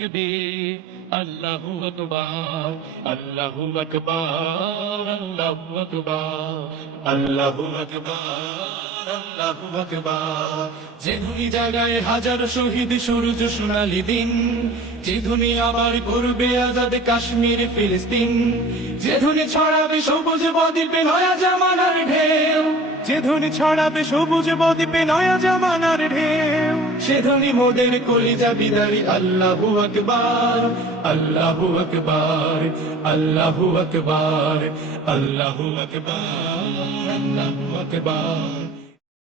যে ধুনি জায়গায় হাজার শহীদ সূর্য সোনালি দিন যে ধুনি আবার কাশ্মীর ফিলিস্তিন যে ধুনি ছড়াবে সবুজ বদ্বীপে নয়া জামানার ঢেউ যে ধুনি ছড়াবে সবুজ বদ্বীপে নয়া জামানার ঢেউ সে ধ্বনি মোদের কলিজা বিদারি আল্লাহু আকবার আল্লাহু আকবার আল্লাহু আকবার আল্লাহু আকবার আল্লাহু আকবার